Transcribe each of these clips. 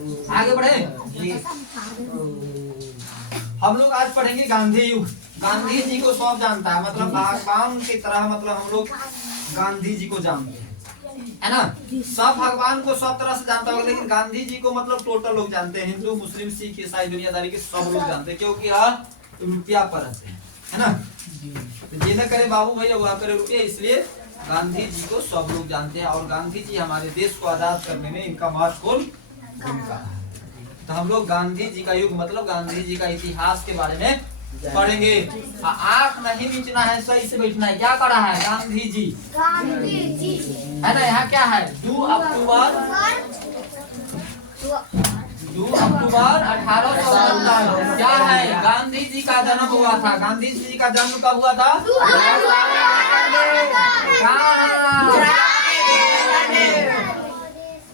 आगे बढ़े। हम लोग आज पढ़ेंगे गांधी युग। गांधी जी को सब जानता है, मतलब भगवान की तरह, मतलब हम लोग गांधी जी को जानते हैं, है ना। सब भगवान को सब तरह से जानता होगा, लेकिन गांधी जी को मतलब टोटल लोग जानते हैं। हिंदू, मुस्लिम, सिख, ईसाई, दुनियादारी के सब लोग जानते हैं, क्योंकि यह रुपया पर रहते हैं, है ना। तो जे न करे बाबू भैया वह करे रुपया, इसलिए गांधी जी को सब लोग जानते हैं। और गांधी जी हमारे देश को आजाद करने में इनका महत्वपूर्ण भूमिका है। तो हम लोग गांधी जी का युग मतलब गांधी जी का इतिहास के बारे में पढ़ेंगे। आंख नहीं मीचना है, सही से बैठना है। क्या करा है गांधी जी? है ना। यहाँ क्या है? 2 अक्टूबर 1870। क्या है? गांधी जी का जन्म हुआ था। गांधी जी का जन्म कब हुआ था?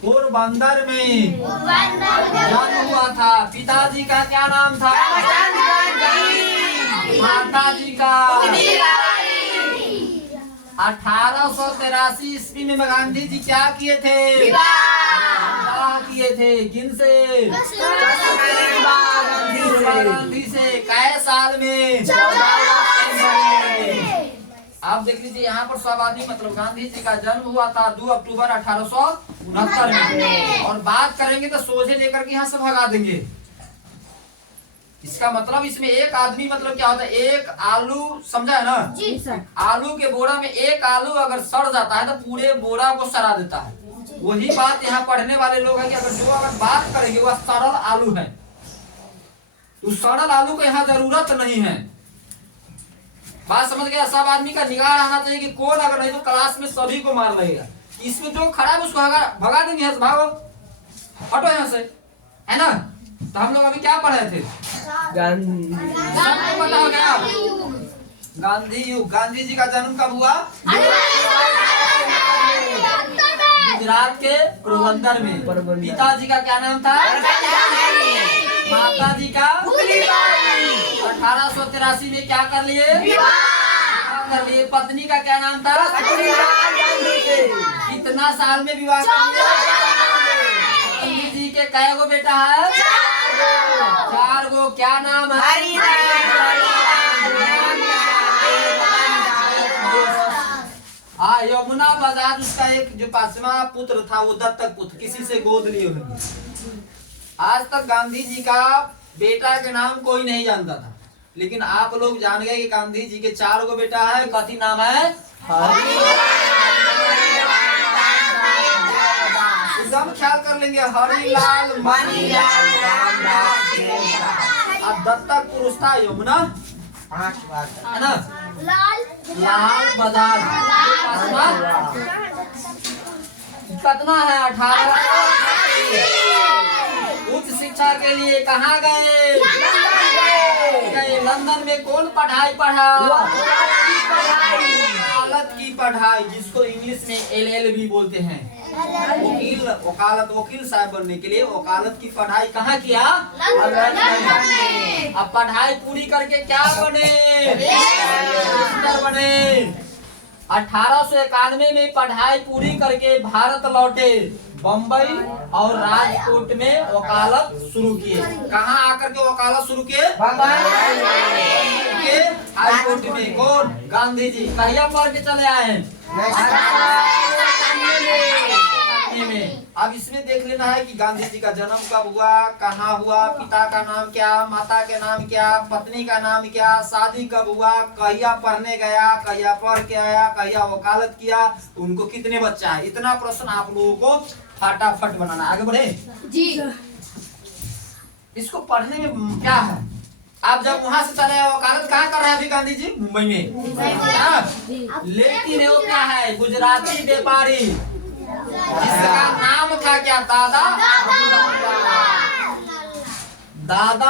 पोरबंदर में जन्म हुआ था। पिताजी का क्या नाम था? माता जी का 1883 ईस्वी में गांधी जी क्या किए थे? विवाह किए थे। किन से? गांधी से। कै साल में? आप देख लीजिए यहाँ पर सब आदमी, मतलब गांधी जी का जन्म हुआ था 2 अक्टूबर 1869 में। और बात करेंगे तो सोझे लेकर के यहाँ से भगा देंगे। इसका मतलब इसमें एक आदमी, मतलब क्या होता है, एक आलू, समझा है ना जी सर। आलू के बोरा में एक आलू अगर सड़ जाता है तो पूरे बोरा को सड़ा देता है। वही बात यहाँ पढ़ने वाले लोग हैं कि अगर बात करेंगे वह सड़ल आलू है, तो सड़ल आलू को यहाँ जरूरत नहीं है। बात समझ गया। सब आदमी का निगाह रहना चाहिए कि कौन, अगर नहीं तो क्लास में सभी को मार लगेगा। इसमें जो खड़ा है उसको भगा देंगे यहाँ से। भागो, हटो यहाँ से, है ना। तो हम लोग अभी क्या पढ़ रहे थे? पता हो गया गांधी युग। गांधी जी का जन्म कब हुआ? गुजरात के पोरबंदर में। पिताजी का क्या नाम था? माता जी का 1883 में क्या कर लिए? कर लिए। पत्नी का क्या नाम था? कितना साल में विवाह कर लिया? गांधी जी के कै गो बेटा है? 4 गो। क्या नाम है? यमुना बजाज उसका एक जो 5वां पुत्र था, वो दत्तक पुत्र, किसी से गोद लिए हुए। आज तक गांधी जी का बेटा के नाम कोई नहीं जानता था, लेकिन आप लोग जान गए कि गांधी जी के 4 गो बेटा है। कथी नाम है? एकदम ख्याल कर लेंगे। हरिलाल, मणिलाल, रामदास, अब दत्तक पुरुष था यमुना, है ना, लाल बजाज। कितना है? 18। उच्च शिक्षा के लिए कहाँ गए? लंदन में। कौन पढ़ाई पढ़ा? वकालत की पढ़ाई, जिसको इंग्लिश में LLB बोलते हैं। वकील साहब बनने के लिए वकालत की पढ़ाई कहाँ किया? अब पढ़ाई पूरी करके क्या बने? बने। 1891 में पढ़ाई पूरी करके भारत लौटे। बम्बई और राजकोट में वकालत शुरू किए। कहाँ आकर के वकालत शुरू किए? हाईकोर्ट में। कौन? गांधी जी। कहिया पढ़ के चले आए हैं? में। अब इसमें देख लेना है कि गांधी जी का जन्म कब हुआ, कहाँ हुआ, पिता का नाम क्या, माता के नाम क्या, पत्नी का नाम क्या, शादी कब हुआ, कहिया पढ़ने गया, कहिया पढ़ के आया, कहिया वकालत किया, उनको कितने बच्चा है। इतना प्रश्न आप लोगों को फटाफट बनाना। आगे बढ़े जी। इसको पढ़ने में क्या है? आप जब वहां से चले वकालत कहाँ कर रहे हैं अभी गांधी जी? मुंबई में। लेकिन वो क्या है? गुजराती व्यापारी, जिसका नाम था क्या? दादा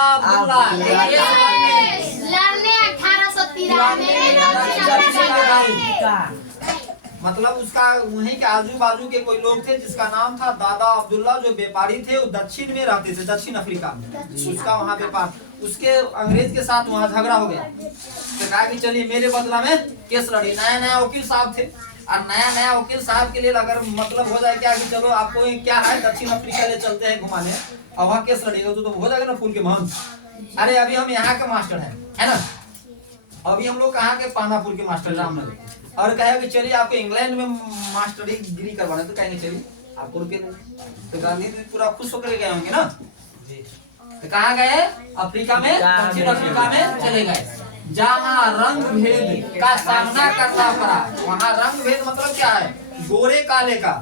अब्दुल्ला। 1893 मतलब उसका वहीं के आजू बाजू के कोई लोग थे जिसका नाम था दादा अब्दुल्ला, जो व्यापारी थे। वो दक्षिण में रहते थे, दक्षिण अफ्रीका में। उसका वहाँ व्यापार, उसके अंग्रेज के साथ वहाँ झगड़ा हो गया। तो कहा कि चलिए मेरे बदला में केस लड़ी। नया नया वकील साहब थे, और नया नया वकील साहब के लिए अगर मतलब हो जाए क्या कि चलो आपको क्या है दक्षिण अफ्रीका ले चलते हैं घुमाने, और वहाँ केस लड़ेगा तो हो जाएगा ना फूल के महंत। अरे अभी हम यहाँ के मास्टर है ना, अभी हम लोग कहाँ के पानापुर के मास्टर रामनगर, और कहे कि चलिए आपको इंग्लैंड में मास्टरी डिग्री करवाना, तो कहेंगे चलिए आपको रुपये नहीं। तो गांधी जी पूरा खुश होकर गए होंगे ना। तो कहाँ गए? अफ्रीका में, दक्षिण अफ्रीका में चले गए, जहाँ रंग भेद का सामना करना पड़ा। वहाँ रंग भेद मतलब क्या है? गोरे काले का।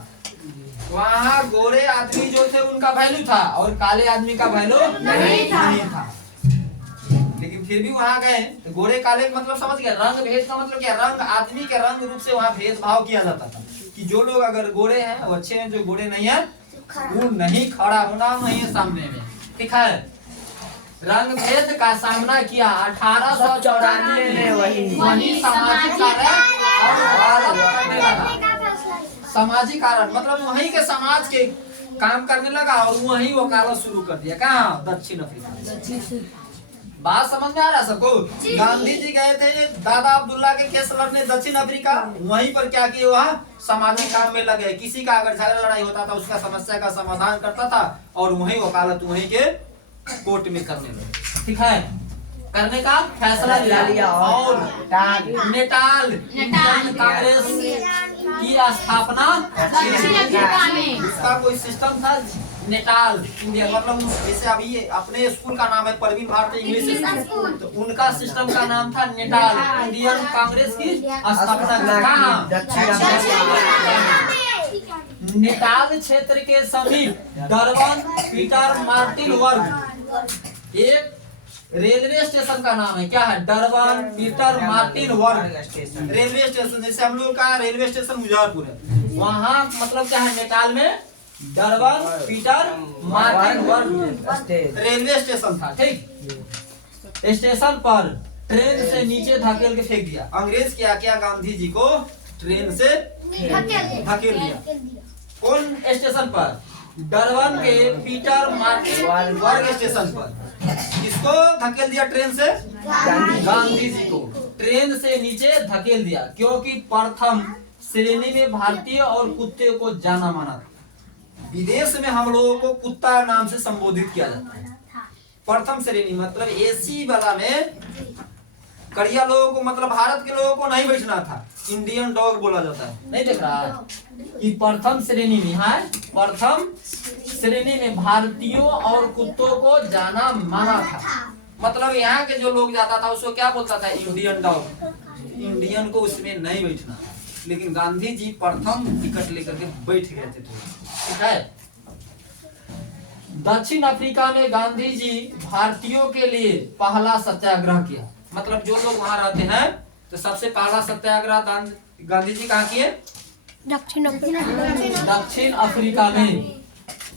वहाँ गोरे आदमी जो थे उनका वैल्यू था और काले आदमी का वैल्यू नहीं था। लेकिन फिर भी वहाँ गए तो गोरे काले का मतलब समझ गया। रंग भेद का मतलब क्या? रंग आदमी के रंग रूप से वहाँ भेदभाव किया जाता था कि जो लोग अगर गोरे हैं वो अच्छे हैं, जो गोरे नहीं है वो नहीं, खड़ा होना नहीं है सामने में। ठीक है, रंग भेद का सामना किया 1894 में। वही सामाजिक कार्य और करने लगा। सामाजिक कारण मतलब वहीं के समाज के काम करने लगा और वहीं वकालत शुरू कर दिया। कहाँ? दक्षिण अफ्रीका। बात समझ में आ रहा सबको? गांधी जी गए थे दादा अब्दुल्ला के केस लड़ने दक्षिण अफ्रीका, वहीं पर क्या किए? वहाँ सामाजिक काम में लगे। किसी का अगर झगड़ा लड़ाई होता था उसका समस्या का समाधान करता था और वहीं वकालत वहीं के कोर्ट में करने लगे। ठीक है, करने का फैसला लिया। और नेटाल इंडियन कांग्रेस की स्थापना, उसका कोई सिस्टम था नेटाल इंडिया, मतलब जैसे अभी ये अपने स्कूल का नाम है प्रवीण भारती इंग्लिश स्कूल, तो उनका सिस्टम का नाम था नेटाल इंडियन कांग्रेस की स्थापना। नेटाल क्षेत्र के समीप डरबन पीटर मार्टिन वर्ग एक रेलवे स्टेशन का नाम है। क्या है? डरबन पीटर मार्टिन वर्ग रेलवे स्टेशन। जैसे हम लोग का रेलवे स्टेशन मुजफ्फरपुर है, वहाँ मतलब क्या है? नेटाल में डरबन पीटर मार्टिन वर्ग रेलवे स्टेशन था। ठीक, स्टेशन पर ट्रेन से नीचे धकेल के फेंक दिया। अंग्रेज क्या किया? गांधी जी को ट्रेन से धकेल दिया। कौन स्टेशन पर? डरबन के पीटर मार्टिन वर्ग स्टेशन पर। किसको धकेल दिया ट्रेन से? गांधी जी को ट्रेन से नीचे धकेल दिया, क्योंकि प्रथम श्रेणी में भारतीय और कुत्ते को जाना माना था। विदेश में हम लोगों को कुत्ता नाम से संबोधित किया जाता है। प्रथम श्रेणी मतलब एसी वाला में कड़िया लोगों को, मतलब भारत के लोगों को नहीं बैठना था। इंडियन डॉग बोला जाता है। नहीं देख रहा है कि प्रथम श्रेणी में है, प्रथम श्रेणी में भारतीयों और कुत्तों को जाना माना था। मतलब यहाँ के जो लोग जाता था उसको क्या बोलता था? Indian dog. इंडियन को उसमें नहीं बैठना। लेकिन गांधी जी प्रथम टिकट लेकर के बैठ गए थे। ठीक है, दक्षिण अफ्रीका में गांधी जी भारतीयों के लिए पहला सत्याग्रह किया। मतलब जो लोग वहां रहते हैं तो सबसे पहला सत्याग्रह गांधी जी कहाँ किए? दक्षिण अफ्रीका में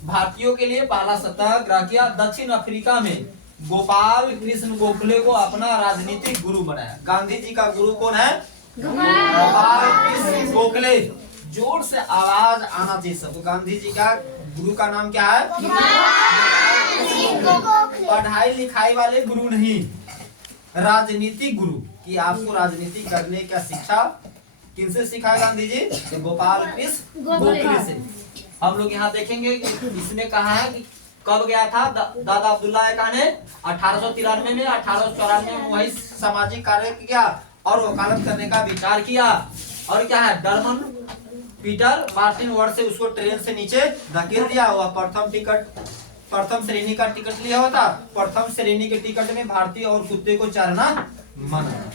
भारतीयों के लिए पहला सत्याग्रह किया। दक्षिण अफ्रीका में गोपाल कृष्ण गोखले को अपना राजनीतिक गुरु बनाया। गांधी जी का गुरु कौन है? गोपाल कृष्ण गोखले। जोर से आवाज आना चाहिए सब। तो गांधी जी का गुरु का नाम क्या है? पढ़ाई लिखाई वाले गुरु नहीं, राजनीतिक गुरु। कि आपको राजनीति करने का शिक्षा किनसे सिखाया गांधी जी? तो गोपाल कृष्ण गोखले से। हम लोग यहाँ देखेंगे इसमें कहा है कि कब गया था दादा अब्दुल्ला खान ने? 1893 में। 1894 में वही सामाजिक कार्य किया और वकालत करने का विचार किया। और क्या है? डरबन पीटर मार्टिन वर्ग से उसको ट्रेन से नीचे धकेल दिया। वह प्रथम श्रेणी का टिकट लिया होता। प्रथम श्रेणी के टिकट में भारतीय और कुत्ते को चरना मना।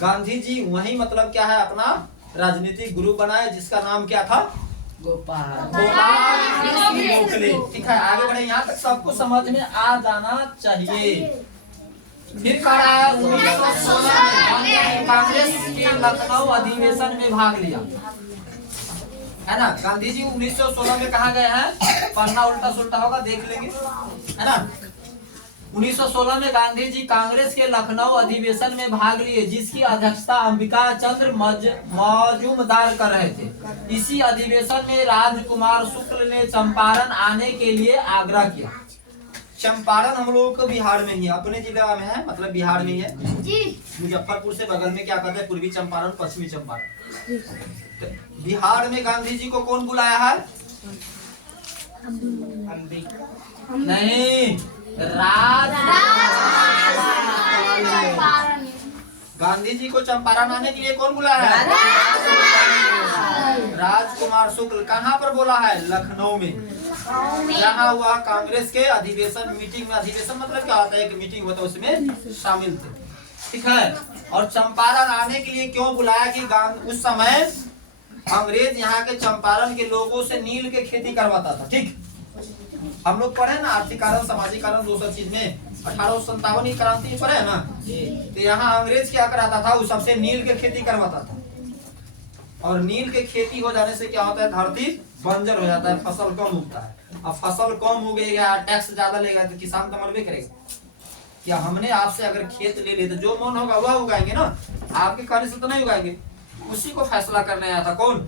गांधी जी वही मतलब क्या है? अपना राजनीतिक गुरु बनाया, जिसका नाम क्या था? गोपाल कृष्ण गोखले। ठीक है, आगे बढ़े। यहाँ तक सबको समझ में आ जाना चाहिए। फिर 1916 में कांग्रेस के लखनऊ अधिवेशन में भाग लिया, है ना। गांधी जी 1916 में कहा गए हैं? पढ़ना उल्टा सुल्टा होगा, देख लेंगे, है ना। 1916 में गांधी जी कांग्रेस के लखनऊ अधिवेशन में भाग लिए, जिसकी अध्यक्षता अंबिका चंद्र मजूमदार कर रहे थे। इसी अधिवेशन में राजकुमार शुक्ल ने चंपारण आने के लिए आग्रह किया। चंपारण हम लोगों को बिहार में ही है, अपने जिला में है, मतलब बिहार में ही है। मुजफ्फरपुर से बगल में क्या कहते हैं? पूर्वी चंपारण, पश्चिमी चंपारण। बिहार में गांधी जी को कौन बुलाया है? नहीं, राज। गांधी जी को चंपारण आने के लिए कौन बुलाया है? राजकुमार शुक्ल। कहाँ पर बोला है? लखनऊ में। जहाँ हुआ कांग्रेस के अधिवेशन मीटिंग में। अधिवेशन मतलब क्या होता है? एक मीटिंग होता है, उसमें शामिल थे। ठीक है। और चंपारण आने के लिए क्यों बुलाया कि उस समय अंग्रेज यहाँ के चंपारण के लोगों से नील के खेती करवाता था। ठीक, हम लोग पढ़े ना आर्थिक कारण सामाजिक कारण 200 चीज में 1857 की क्रांति पढ़े ना। तो यहाँ अंग्रेज क्या कराता था? उस सबसे नील के खेती करवाता था। और नील के खेती हो जाने से क्या होता है? धरती बंजर हो जाता है, फसल कम उगता है। अब फसल कम उगेगा, टैक्स ज्यादा लेगा तो किसान तो मरबे करेगा। क्या हमने आपसे अगर खेत ले ले तो जो मन होगा वह उगाएंगे ना, आपके कहने से तो नहीं उगाएंगे। उसी को फैसला करने आया था कौन?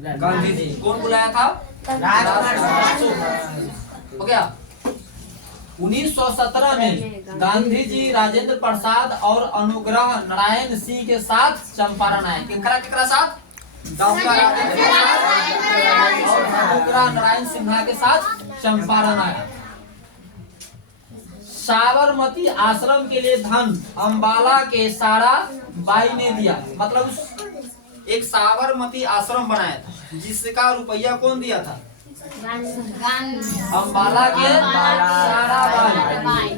गांधी जी। कौन बुलाया था? हो गया। 1917 में गांधी जी राजेंद्र प्रसाद और अनुग्रह नारायण सिंह के साथ चंपारण आए। केकरा साथ? राजेंद्र प्रसाद और अनुग्रह नारायण सिन्हा के साथ चंपारण आया। साबरमती आश्रम के लिए धन अंबाला के सारा बाई ने दिया। मतलब एक साबरमती आश्रम बनाया था जिसका रुपया कौन दिया था? अंबाला के साराबाई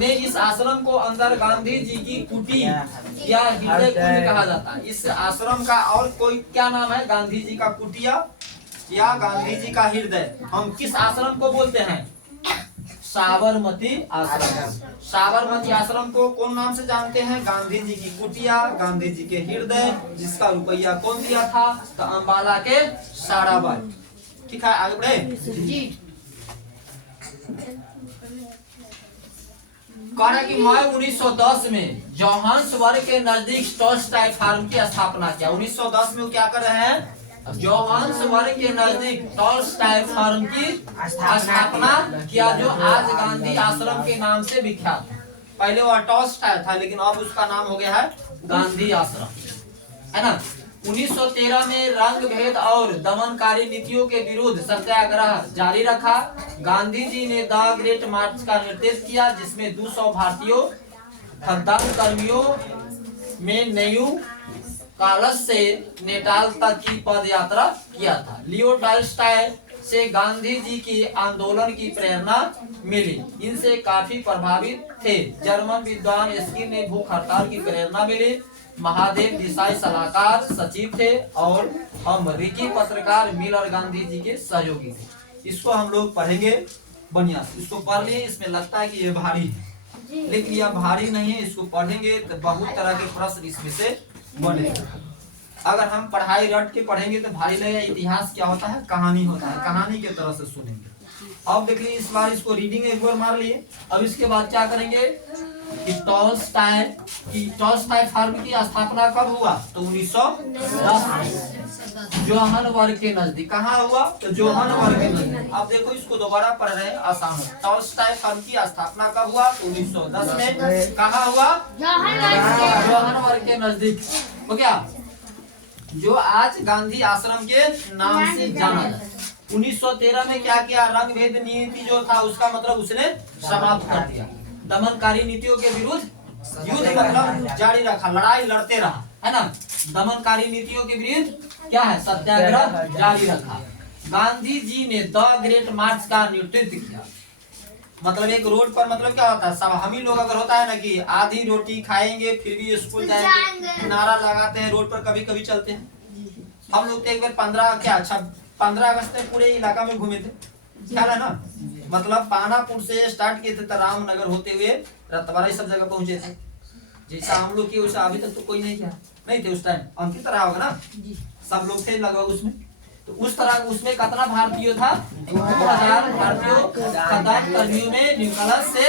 ने। इस आश्रम को अंदर गांधी जी की कुटी या हृदय कुंज कहा जाता है। इस आश्रम का और कोई क्या नाम है? गांधी जी का कुटिया या गांधी जी का हृदय। हम किस आश्रम को बोलते हैं? साबरमती आश्रम। साबरमती आश्रम को कौन नाम से जानते हैं? गांधी जी की कुटिया, गांधी जी के हृदय, जिसका रुपया कौन दिया था? तो अंबाला के साराबाई। ठीक है, आगे बढ़े जी। कहा कि मई 1910 में जोहान्सबर्ग के नजदीक टॉलस्टॉय फार्म की स्थापना किया। 1910 में वो क्या कर रहे हैं? जोहान्सबर्ग के नजदीक टॉलस्टॉय फार्म की स्थापना किया, जो आज गांधी आश्रम के नाम से विख्यात है। पहले वह टॉलस्टॉय था, लेकिन अब उसका नाम हो गया है गांधी आश्रम, है ना। 1913 में रंग भेद और दमनकारी नीतियों के विरुद्ध सत्याग्रह जारी रखा। गांधी जी ने द ग्रेट मार्च का निर्देश किया, जिसमें 200 भारतीयों खद्दान कर्मियों में न्यू कालस से नेटाल तक की पद यात्रा किया था। लियो टॉलस्टॉय से गांधी जी की आंदोलन की प्रेरणा मिली। इनसे काफी प्रभावित थे। जर्मन विद्वान स्किन ने भूख हड़ताल की प्रेरणा मिली। महादेव देसाई सलाहकार सचिव थे और अमेरिकी पत्रकार मिलर गांधी जी के सहयोगी थे। इसको हम लोग पढ़ेंगे बढ़िया से। इसको पढ़ लिए, इसमें लगता है कि ये भारी है, लेकिन यह भारी नहीं है। इसको पढ़ेंगे तो बहुत तरह के प्रश्न इसमें से बनेंगे। अगर हम पढ़ाई रट के पढ़ेंगे तो भारी लगेगा। इतिहास क्या होता है? कहानी होता है, कहानी के तरह से सुनेंगे। अब देख लीजिए, इस बार इसको रीडिंग एक बार मार लिए। अब इसके बाद क्या करेंगे कि टॉलस्टॉय फार्म की स्थापना कब हुआ? तो 1910 में जोहान्सबर्ग के नजदीक। कहाँ हुआ? तो जोहान्सबर्ग के नजदीक। अब देखो, इसको दोबारा पढ़ रहे हैं, आसान है। टॉलस्टॉय फार्म की स्थापना कब हुआ? तो 1910 में। कहाँ हुआ? जोहान्सबर्ग के नजदीक। हो गया, जो आज गांधी आश्रम के नाम से जाना जाता है। 1913 में क्या किया? रंग भेद नीति जो था उसका मतलब उसने समाप्त कर दिया। दमनकारी नीतियों के विरुद्ध युद्ध मतलब जारी रखा, लड़ाई लड़ते रहा, है ना। दमनकारी नीतियों के विरुद्ध क्या है? सत्याग्रह जारी रखा। गांधी जी ने द ग्रेट मार्च का नेतृत्व किया। मतलब एक रोड पर मतलब क्या होता है? सब हम ही लोग अगर होता है ना कि आधी रोटी खाएंगे फिर भी स्कूल जाएंगे, नारा लगाते हैं, रोड पर कभी कभी चलते हैं। हम लोग तो एक बार 15 अगस्त तक पूरे इलाका में घूमे थे, ख्याल है ना। मतलब पानापुर से स्टार्ट किए थे तो रामनगर होते हुए रतवाड़ा सब जगह पहुंचे थे। जैसा हम लोग किए वैसा अभी तक तो कोई नहीं किया, नहीं थे उस टाइम। अंकित रहा होगा ना, सब लोग थे लगभग उसमें। तो उस तरह उसमें कितना भारतीय था? 2000 भारतीयों खदान कर्मियों में न्यूक्लियस से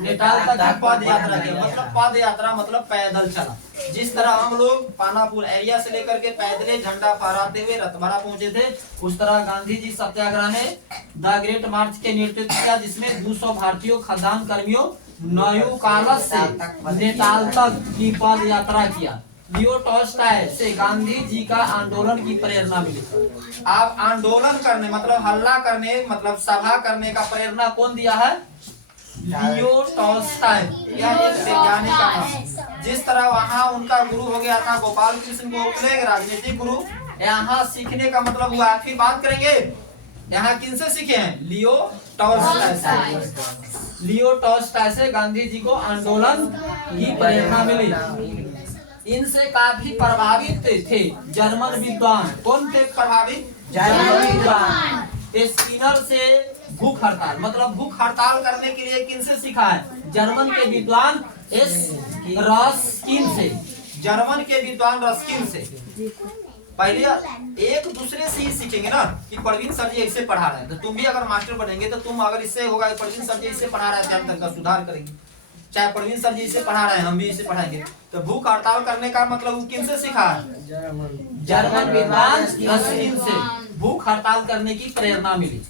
नेटाल तक की पद यात्रा की। मतलब पद यात्रा मतलब पैदल चला। जिस तरह हम लोग पानापुर एरिया से लेकर के पैदल झंडा फहराते हुए रतवाड़ा पहुंचे थे, उस तरह गांधी जी सत्याग्रह में द ग्रेट मार्च के नेतृत्व किया, जिसमें 200 भारतीयों खदान कर्मियों न्यू कालस से नेटाल तक की पद यात्रा किया। लियो टॉल्स्टॉय से गांधी जी का आंदोलन की प्रेरणा मिली। आप आंदोलन करने मतलब हल्ला करने मतलब सभा करने का प्रेरणा कौन दिया है? Leo Tolstoy. यह एक वैज्ञानिक था। जिस तरह वहाँ उनका गुरु हो गया था गोपाल कृष्ण गोखले, राजनीतिक गुरु, यहाँ सीखने का मतलब हुआ। फिर बात करेंगे यहाँ किनसे सीखे हैं? लियो टॉल्स्टॉय से। लियो टॉल्स्टॉय से गांधी जी को आंदोलन की प्रेरणा मिली। इनसे काफी प्रभावित थे जर्मन विद्वान। कौन थे प्रभावित? जर्मन विद्वान। स्किनर से भूख हड़ताल मतलब भूख हड़ताल करने के लिए किनसे सीखा है? जर्मन के विद्वान रस्किन से। जर्मन के विद्वान रस्किन से। पहले एक दूसरे से ही सीखेंगे ना कि प्रवीण सर जी ऐसे पढ़ा रहे हैं, तो तुम भी अगर मास्टर बनेंगे तो तुम अगर इससे होगा प्रवीण सर जी इससे पढ़ा रहे हैं तक का सुधार करेंगे। चाहे प्रवीण सर जी इसे पढ़ा रहे हैं हम भी इसे पढ़ाएंगे। तो भूख हड़ताल करने का मतलब किनसे सीखा है? जर्मन विद्वान रस्किन से भूख हड़ताल करने की प्रेरणा मिली।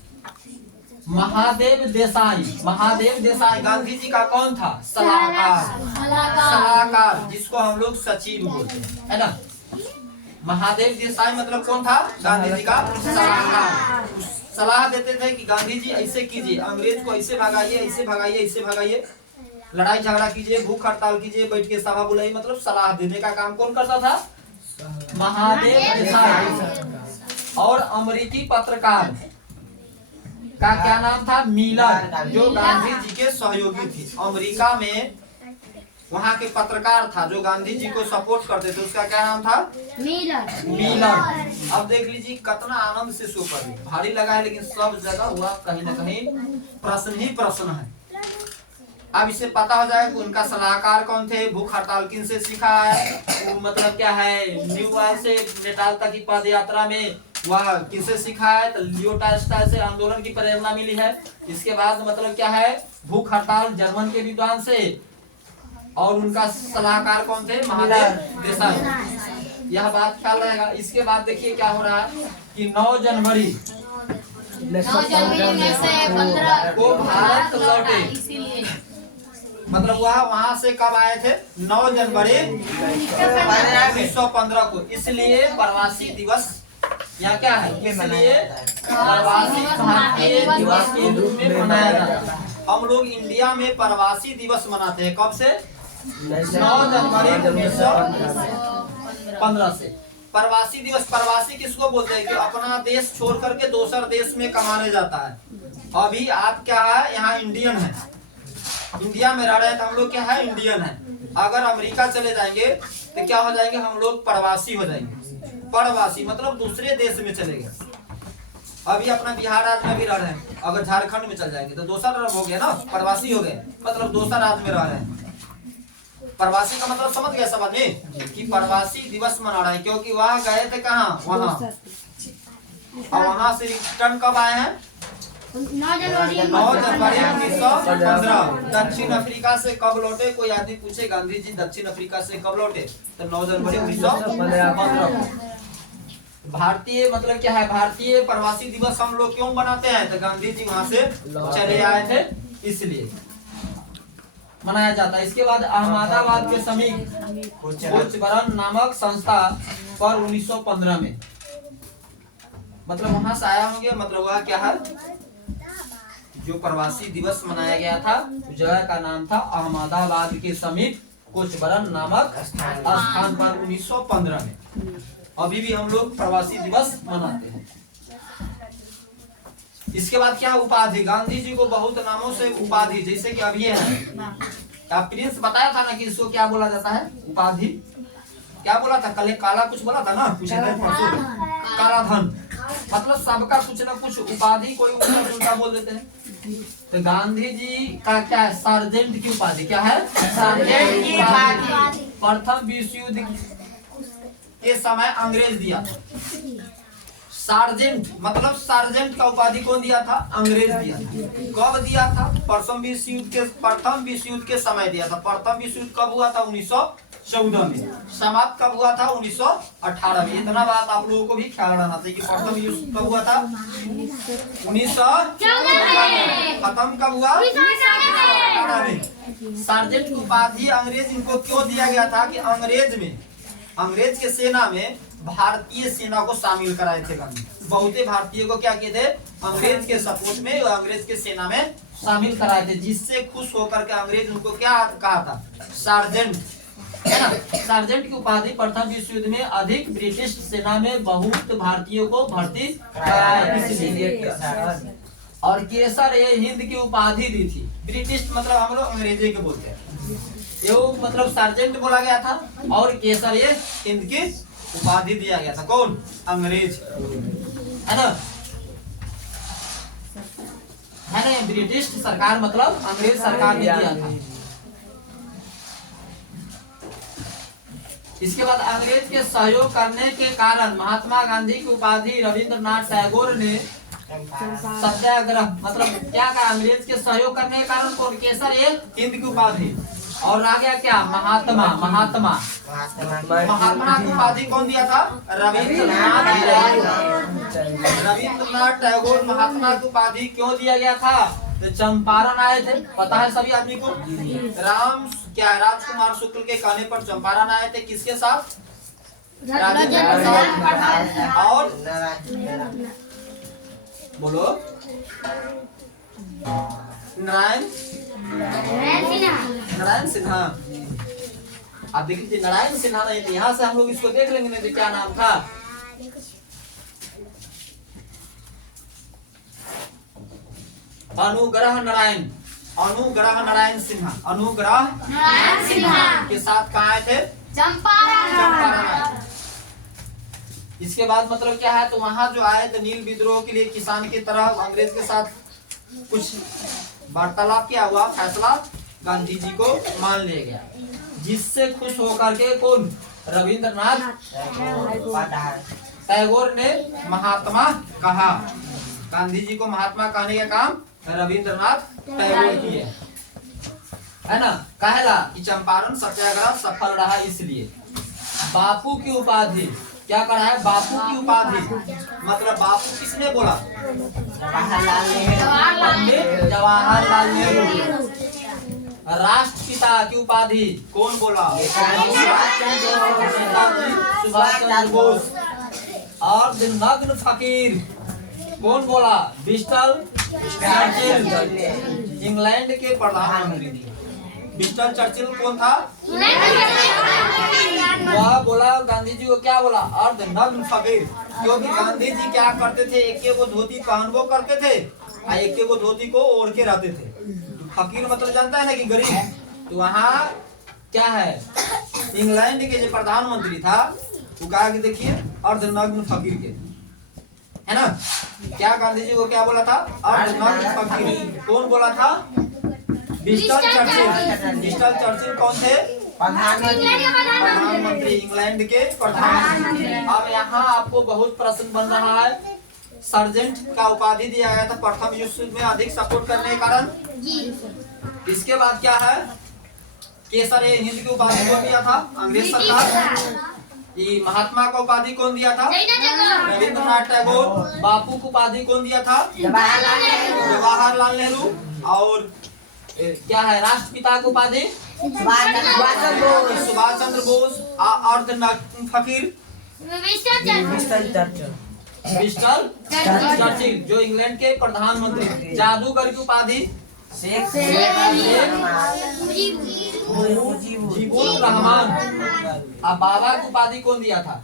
महादेव देसाई। महादेव देसाई गांधी जी का कौन था? सलाहकार। सलाहकार जिसको हम लोग सचिव बोलते हैं, है ना। महादेव देसाई मतलब कौन था? गांधी जी का सलाहकार। सलाह देते थे कि गांधी जी ऐसे कीजिए, अंग्रेज को ऐसे भगाइए, ऐसे भगाइए, ऐसे भगाइए, लड़ाई झगड़ा कीजिए, भूख हड़ताल कीजिए, बैठ के सभा बुलाइए, मतलब सलाह देने का काम कौन करता था? महादेव देसाई। और अमेरिकी पत्रकार का क्या नाम था? मिलर, जो गांधी जी के सहयोगी थे। अमेरिका में वहाँ के पत्रकार था जो गांधी जी को सपोर्ट करते थे, उसका क्या नाम था? मिलर। मिलर। अब देख लीजिए कितना आनंद से शो कर भारी लगा है, लेकिन सब जगह हुआ कहीं न कहीं प्रश्न ही प्रश्न है। अब इससे पता हो जाए कि उनका सलाहकार कौन थे, भूख हड़ताल किन से सीखा है, मतलब क्या है, न्यू यॉर्क से नेटाल तक की पद यात्रा में वह किनसे सीखा है? तो लियो टॉल्स्टॉय से आंदोलन की प्रेरणा मिली है। इसके बाद मतलब क्या है? भूख हड़ताल जर्मन के विद्वान से। और उनका सलाहकार कौन थे? महादेव देसाई। यह बात ख्याल रहेगा। इसके बाद देखिए क्या हो रहा है कि 9 जनवरी को भारत लौटे। मतलब वह वहां से कब आए थे? 9 जनवरी 1915 को। इसलिए प्रवासी दिवस यहाँ क्या है? इसलिए प्रवासी भारतीय दिवस के रूप में मनाया जाता है। हम लोग इंडिया में प्रवासी दिवस मनाते हैं। कब से? 9 जनवरी 1915 से। प्रवासी दिवस, प्रवासी किसको बोलते हैं? कि अपना देश छोड़ करके दूसर देश में कमाने जाता है। अभी आप क्या है? यहाँ इंडियन है, इंडिया में रह रहे हैं तो हम लोग क्या है? इंडियन है। अगर अमेरिका चले जाएंगे तो क्या हो जाएंगे? हम लोग प्रवासी हो जाएंगे। प्रवासी मतलब दूसरे देश में चले गए। अभी अपना बिहार राज्य में भी रह रहे हैं, अगर झारखंड में चल जाएंगे तो दूसरा हो गया ना, प्रवासी हो गए, मतलब दूसरा राज्य में रह रहे हैं। प्रवासी का मतलब समझ गए समझ में कि प्रवासी दिवस मना रहे हैं, क्योंकि वहाँ गए थे कहाँ? वहाँ। और वहाँ से रिटर्न कब आए हैं? 9 जनवरी 1915। दक्षिण अफ्रीका से कब लौटे? कोई आदमी पूछे गांधी जी दक्षिण अफ्रीका से कब लौटे? तो 9 जनवरी 1915। भारतीय मतलब क्या है? भारतीय प्रवासी दिवस हम लोग क्यों बनाते हैं? तो गांधी जी वहां से चले आए थे, इसलिए मनाया जाता है। इसके बाद अहमदाबाद के समीप कोचबरन नामक संस्था पर 1915 में मतलब वहां से आया होंगे। मतलब वह क्या है? जो प्रवासी दिवस मनाया गया था उस जगह का नाम था अहमदाबाद के समीप कोचबरन नामक स्थान पर 1915 में। अभी भी हम लोग प्रवासी दिवस मनाते हैं। इसके बाद क्या? उपाधि। गांधी जी को बहुत नामों से उपाधि, जैसे कि अब ये है, आप प्रिंस बताया था ना कि इसको क्या बोला जाता है? उपाधि। क्या बोला था? कल काला कुछ बोला था ना, कुछ काला धन, मतलब सबका कुछ ना कुछ उपाधि कोई उल्टा उल्टा बोल देते हैं। तो गांधी जी का क्या है? सार्जेंट की उपाधि। क्या है? सार्जेंट की उपाधि प्रथम विश्व युद्ध के समय अंग्रेज दिया था। सार्जेंट मतलब सार्जेंट का उपाधि कौन दिया था? अंग्रेज दिया था। कब दिया था? प्रथम विश्व युद्ध के समय दिया था। प्रथम विश्व युद्ध कब हुआ था? 1914 में। समाप्त कब हुआ था? 1918 में। इतना बात आप लोगों को भी ख्याल रहना चाहिए कि प्रथम युद्ध कब हुआ था? 1914 में। खत्म कब हुआ? 1918 में। सार्जेंट उपाधि अंग्रेज इनको क्यों दिया गया था? कि अंग्रेज में अंग्रेज के सेना में भारतीय सेना को शामिल कराए थे गांधी। बहुते भारतीयों को क्या किए थे, अंग्रेज के सपोर्ट में और अंग्रेज के सेना में शामिल कराए थे, जिससे खुश होकर के अंग्रेज उनको क्या कहा था, सार्जेंट, है ना। सार्जेंट की उपाधि प्रथम विश्व युद्ध में अधिक ब्रिटिश सेना में बहुत भारतीयों को भर्ती कराया इसलिए। और केसर ए हिंद की उपाधि दी थी। ब्रिटिश मतलब हम लोग अंग्रेजी के बोलते हैं, ये मतलब सार्जेंट बोला गया था, और केसर ए हिंद की उपाधि दिया गया था। कौन, अंग्रेज, है ना, है ना। ब्रिटिश सरकार मतलब अंग्रेज सरकार ने दिया था। इसके बाद अंग्रेज के सहयोग करने के कारण महात्मा गांधी की उपाधि रविंद्रनाथ टैगोर ने सत्याग्रह मतलब क्या कहा, अंग्रेज के सहयोग करने के कारण कौन, केसर ए हिंद की उपाधि, और आ गया क्या, महात्मा। महात्मा की उपाधि कौन दिया था, रविंद्रनाथ टैगोर। महात्मा की उपाधि क्यों दिया गया था, तो चंपारण आए थे, पता है सभी आदमी को। राजकुमार शुक्ल के कहने पर चंपारण आए थे, किसके साथ, राजेंद्र प्रसाद और बोलो नारायण सिन्हा। आप देख लीजिए, नारायण सिन्हा नहीं थे, यहाँ से हम लोग इसको देख लेंगे नहीं तो क्या नाम था, अनुग्रह नारायण, अनुग्रह नारायण सिन्हा। अनुग्रह नारायण सिन्हा के साथ कहाँ आए थे, चंपारण। इसके बाद मतलब क्या है, तो वहां जो आए थे नील विद्रोह के लिए किसान की तरह अंग्रेज के साथ कुछ वार्तालाप किया हुआ, फैसला गांधी जी को मान लिया गया, जिससे खुश होकर के कौन, रविंद्रनाथ टैगोर ने महात्मा कहा। गांधी जी को महात्मा कहने का काम रविंद्रनाथ टैगोर किए, है ना। कहला कि चंपारण सत्याग्रह सफल रहा इसलिए। बापू की उपाधि क्या करा है, बापू की उपाधि मतलब बापू किसने बोला, पंडित जवाहरलाल नेहरू। राष्ट्रपिता की उपाधि कौन बोला, सुभाष चंद्र बोस। और नग्न फकीर कौन बोला, विंस्टन चर्चिल, इंग्लैंड के प्रधानमंत्री। विंस्टन चर्चिल कौन था, वह बोला गांधी जी को, क्या बोला, अर्ध नग्न फकीर, क्योंकि गांधी जी क्या करते थे, एक को धोती पहनवो करते थे और एक को धोती को ओढ़ के रहते थे। फकीर मतलब जानता है ना कि गरीब। तो वहाँ क्या है, इंग्लैंड के जो प्रधानमंत्री था वो कहा कि देखिए अर्ध नग्न फकीर के, है ना। क्या गांधी जी को क्या बोला था, अर्ध नग्न फकीर। कौन बोला था, विंस्टन चर्चिल। विंस्टन चर्चिल कौन थे, प्रधानमंत्री, इंग्लैंड के प्रधानमंत्री। अब यहाँ आपको बहुत प्रश्न बन रहा है। सर्जेंट का उपाधि दिया गया था प्रथम विश्व युद्ध में अधिक सपोर्ट करने के कारण। इसके बाद क्या है, केसर ए हिंद की उपाधि कौन दिया था, अंग्रेज सरकार। ये महात्मा को उपाधि कौन दिया था, रविंद्रनाथ टैगोर। बापू को उपाधि कौन दिया था, जवाहरलाल नेहरू। और क्या है, राष्ट्रपिता को उपाधि सुभाष चंद्र बोस। अर्ध नग्न फकीर विंस्टन चर्चिल जो इंग्लैंड के प्रधानमंत्री। जादूगर की उपाधि मुजीबुर रहमान। अब बाबा की उपाधि कौन दिया था,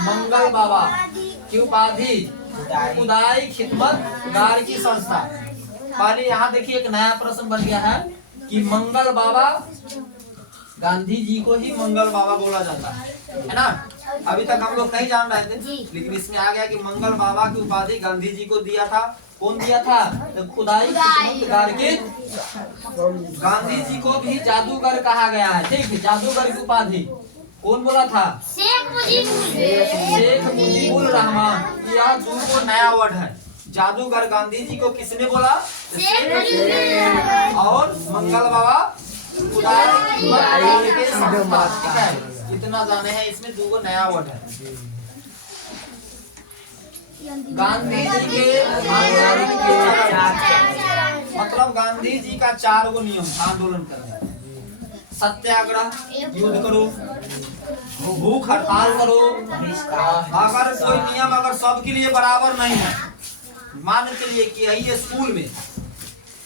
मंगल बाबा की उपाधि खुदाई खिदमत गार की संस्था। पहले यहाँ देखिए एक नया प्रश्न बन गया है कि मंगल बाबा, गांधी जी को ही मंगल बाबा बोला जाता है ना। अभी तक हम लोग नहीं जान रहे थे, लेकिन इसमें आ गया कि मंगल बाबा की उपाधि गांधी जी को दिया था। कौन दिया था, तो खुदाई खिदमतगार के। गांधी जी को भी जादूगर कहा गया है, ठीक है। जादूगर की उपाधि कौन बोला था, शेख मुजीबुर रहमान। यह दूसरा नया वर्ड है। जादूगर गांधी जी को किसने बोला, और मंगल बाबा खुदाई के संस्था। इतना जाने हैं, इसमें दो नया वर्ड है। गांधी जी के मतलब गांधी जी का 4 गो नियम आंदोलन करना। सत्याग्रह, युद्ध करो, भूख हड़ताल करो। अगर कोई नियम अगर सबके लिए बराबर नहीं है, मान के लिए कि यही स्कूल में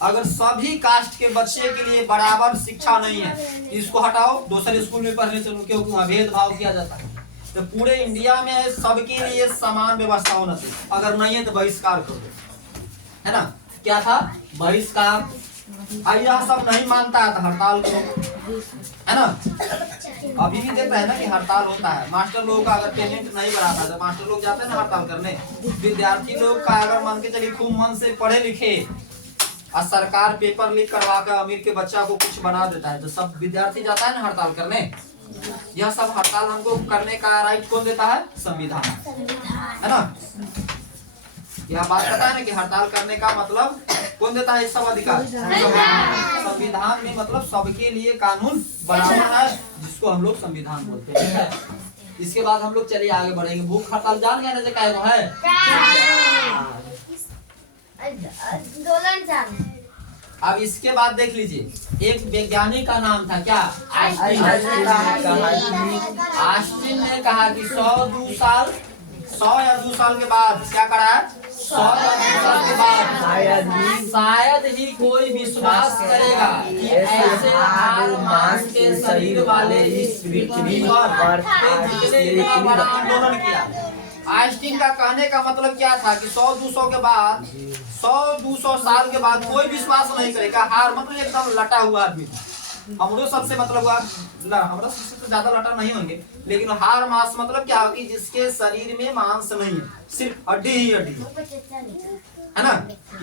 अगर सभी कास्ट के बच्चे के लिए बराबर शिक्षा नहीं है, इसको हटाओ, दूसरे स्कूल में पढ़ने चलो, क्योंकि वहाँ भेदभाव किया जाता है। तो पूरे इंडिया में सबके लिए समान व्यवस्था होना चाहिए, अगर नहीं है तो बहिष्कार कर दो, है ना। क्या था? बहिष्कार। यह सब नहीं मानता है तो हड़ताल करो, है ना। अभी भी देख रहे हैं ना कि हड़ताल होता है। मास्टर लोगों का अगर पेमेंट नहीं बढ़ाता है तो मास्टर लोग जाते हैं ना हड़ताल करने। विद्यार्थी लोग का अगर मान के चलिए खूब मन से पढ़े लिखे और सरकार पेपर लीक करवा कर अमीर के बच्चा को कुछ बना देता है, तो सब विद्यार्थी जाता है ना हड़ताल करने। यह सब हड़ताल हमको करने का राइट कौन देता है? संविधान, है ना। यह बात पता है ना कि हड़ताल करने का मतलब कौन देता है? सब अधिकार संविधान में, मतलब सबके लिए कानून बराबर है, जिसको हम लोग संविधान बोलते हैं। इसके बाद हम लोग चलिए आगे बढ़ेंगे। भूख हड़ताल जान गए ना क्या है? अब इसके बाद देख लीजिए, एक वैज्ञानिक का नाम था क्या? आइंस्टीन। आइंस्टीन ने कहा कि 100 या 2 साल के बाद क्या करा है? 100 या 2 साल के बाद शायद ही कोई विश्वास करेगा कि ऐसे हाड़ मांस के शरीर वाले इस पृथ्वी पर इतना बड़ा आंदोलन किया। आइंस्टीन का कहने का मतलब क्या था कि 100-200 के बाद 100-200 साल के बाद कोई विश्वास नहीं करेगा। हार मतलब एकदम लटा हुआ आदमी। हमरो सबसे मतलब हुआ हमारा सबसे तो ज्यादा लटा नहीं होंगे, लेकिन हार मांस मतलब क्या हो कि जिसके शरीर में मांस नहीं है, सिर्फ हड्डी ही हड्डी है ना।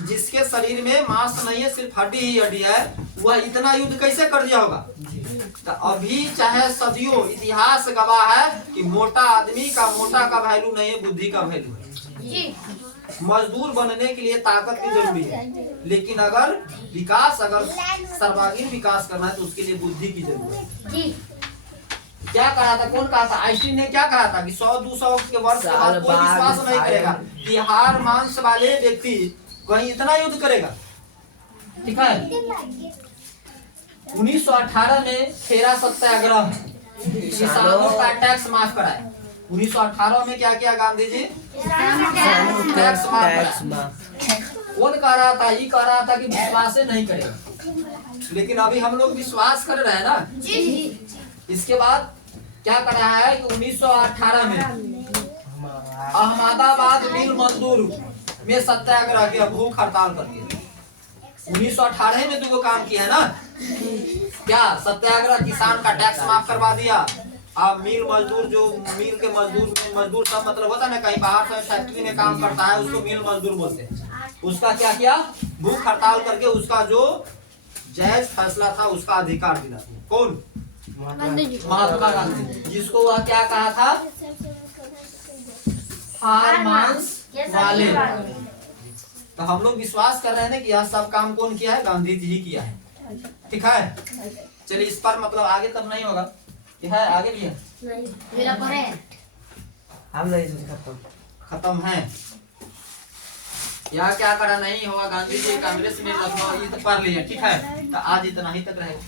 जिसके शरीर में मांस नहीं है, सिर्फ हड्डी ही हड्डी है, वह इतना युद्ध कैसे कर दिया होगा? तो अभी चाहे सदियों इतिहास गवाह है कि मोटा आदमी का मोटा का वैल्यू नहीं है, बुद्धि का वैल्यू है। मजदूर बनने के लिए ताकत की जरूरी है, लेकिन अगर विकास, अगर सर्वांगीण विकास करना है तो उसके लिए बुद्धि की जरूरत है। क्या कहा था? कौन कहा था? आइंस्टीन ने क्या कहा था कि 100-200 के वर्ष के बाद कोई विश्वास नहीं करेगा कि हार मांस वाले व्यक्ति कहीं इतना युद्ध करेगा। ठीक है। 1918 में खेरा सत्याग्रह, किसानों का टैक्स माफ कराया। 1918 में क्या किया गांधी जी? टैक्स माफ कराया। कौन कह रहा था? ये कह रहा था कि विश्वास नहीं करेगा, लेकिन अभी हम लोग विश्वास कर रहे हैं ना जी। इसके बाद क्या कर रहा है कि 1918 में अहमदाबाद मिल मजदूर में सत्याग्रह किया, भूख हड़ताल करके। 1918 में 2 काम किया है ना, क्या? सत्याग्रह, किसान का टैक्स माफ करवा दिया। अब मिल मजदूर, जो मिल के मजदूर सब मतलब होता है ना, कहीं बाहर से फैक्ट्री में काम करता है, उसको मिल मजदूर बोलते हैं। उसका क्या किया? भूख हड़ताल करके उसका जो जायज फैसला था उसका अधिकार दिला। कौन? महात्मा गांधी, जिसको वह क्या कहा था? हार मांस वाले। तो हम लोग विश्वास कर रहे हैं कि यह सब काम कौन किया है? गांधी जी ही किया है। ठीक है। चलिए इस पर मतलब आगे तब नहीं होगा, है आगे भी है, हम नहीं खत्म है। यहाँ क्या करा नहीं होगा? गांधी जी कांग्रेस में ये तो पढ़ लिया। ठीक है, तो आज इतना ही तक रहेगा।